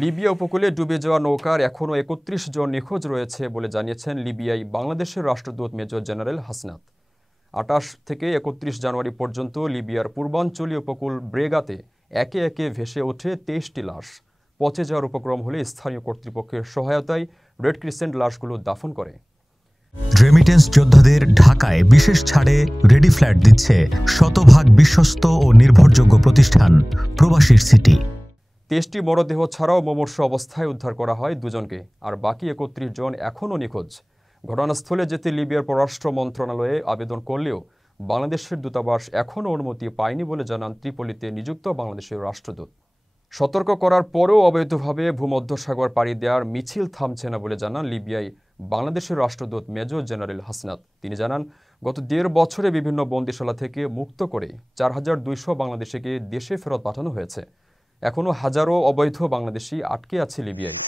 Libya উপকূলে ডুবে যাওয়া নৌকার এখনও ৩১ জন নিখোঁজ রয়েছে বলে জানিয়েছেন লিবিয়ায় বাংলাদেশের রাষ্ট্রদূত মেজর জেনারেল হাসনাত। ২৮ থেকে ৩১ জানুয়ারি পর্যন্ত লিবিয়ার পূর্বাঞ্চলীয় উপকূল ব্রেগাতে একে একে ভেসে ওঠে ২৩টি লাশ। পচে যাওয়ার উপক্রম হলে স্থানীয় কর্তৃপক্ষের সহায়তায় রেড ক্রিসেন্ট লাশগুলো দাফন করে। রেমিটেন্স যোদ্ধাদের ঢাকায় বিশেষ ছাড়ে রেডি ফ্ল্যাট দিচ্ছে শতভাগ বিশ্বস্ত ও নির্ভরযোগ্য প্রতিষ্ঠান প্রবাসীর সিটি। ২৩টি মরদেহ ছাড়াও মুমূর্ষ অবস্থায় উদ্ধার করা হয় দুজনকে, আর বাকি ৩১ জন এখনও নিখোঁজ। ঘটনাস্থলে যেতে লিবিয়ার পররাষ্ট্র মন্ত্রণালয়ে আবেদন করলেও বাংলাদেশের দূতাবাস এখনও অনুমতি পায়নি বলে জানান ত্রিপলিতে নিযুক্ত বাংলাদেশের রাষ্ট্রদূত। সতর্ক করার পরেও অবৈধভাবে ভূমধ্যসাগর পাড়ি দেওয়ার মিছিল থামছে না বলে জানান লিবিয়ায় বাংলাদেশের রাষ্ট্রদূত মেজর জেনারেল হাসনাত। তিনি জানান, গত ১.৫ বছরে বিভিন্ন বন্দিশালা থেকে মুক্ত করে ৪,২০০ বাংলাদেশিকে দেশে ফেরত পাঠানো হয়েছে। এখনও হাজারো অবৈধ বাংলাদেশি আটকে আছে লিবিয়ায়।